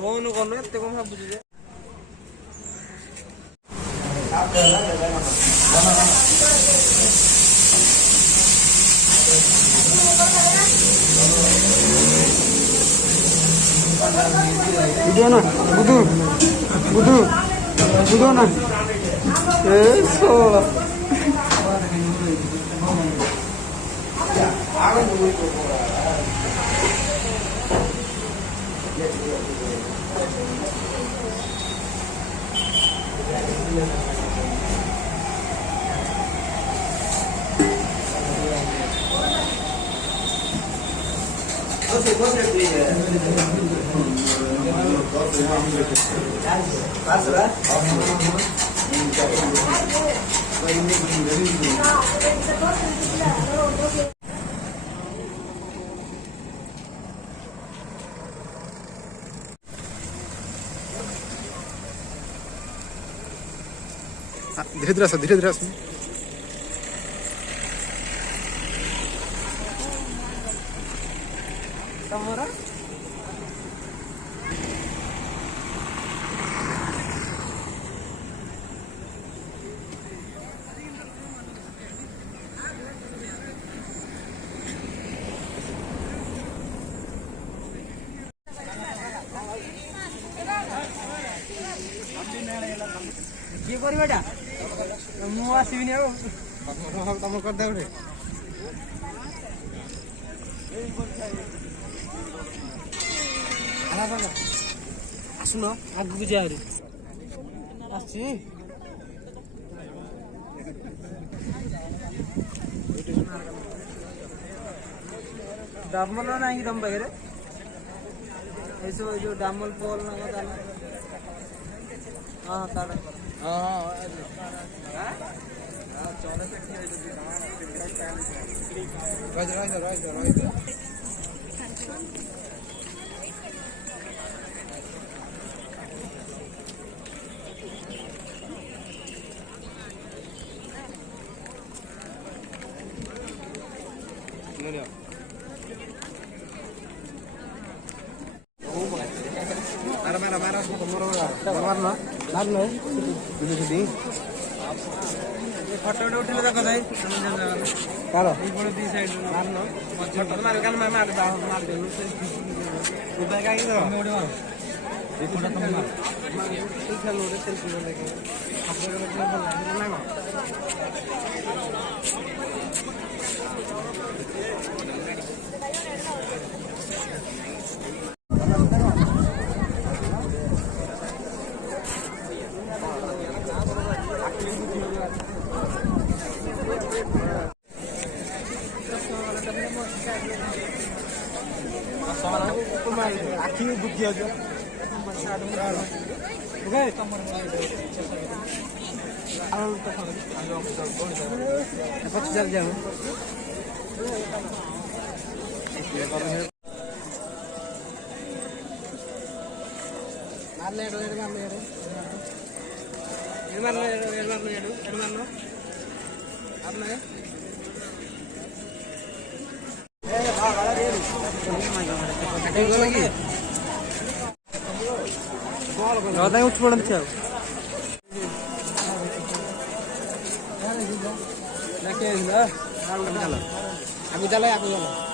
phone करना एत कम भाବୁची जे बुझो ना बुधू बुधू बुझो ना eso धीरे धीरे কি করবে এটা মু আসিবিনি আর तम कर दे रे আসুন আগুକୁ যা রে আসছি ডামল নাই দম পাখরে এইসব এই যে ডামল পোল না কথা না हां काढ हां चला राज फोटो उठे देखो भाई कारो ई बड़ दी साइड मारनो फोटो मार कान मार दे उबा का की दो मोड़ मार ई फोटो तुम मार ई खेलो रे सेल्फी लेके आपको बोल ना ना आखी दुखी हो ओके पछ चल जाओ मारले मारनो आपने उठ पड़ आगे चलो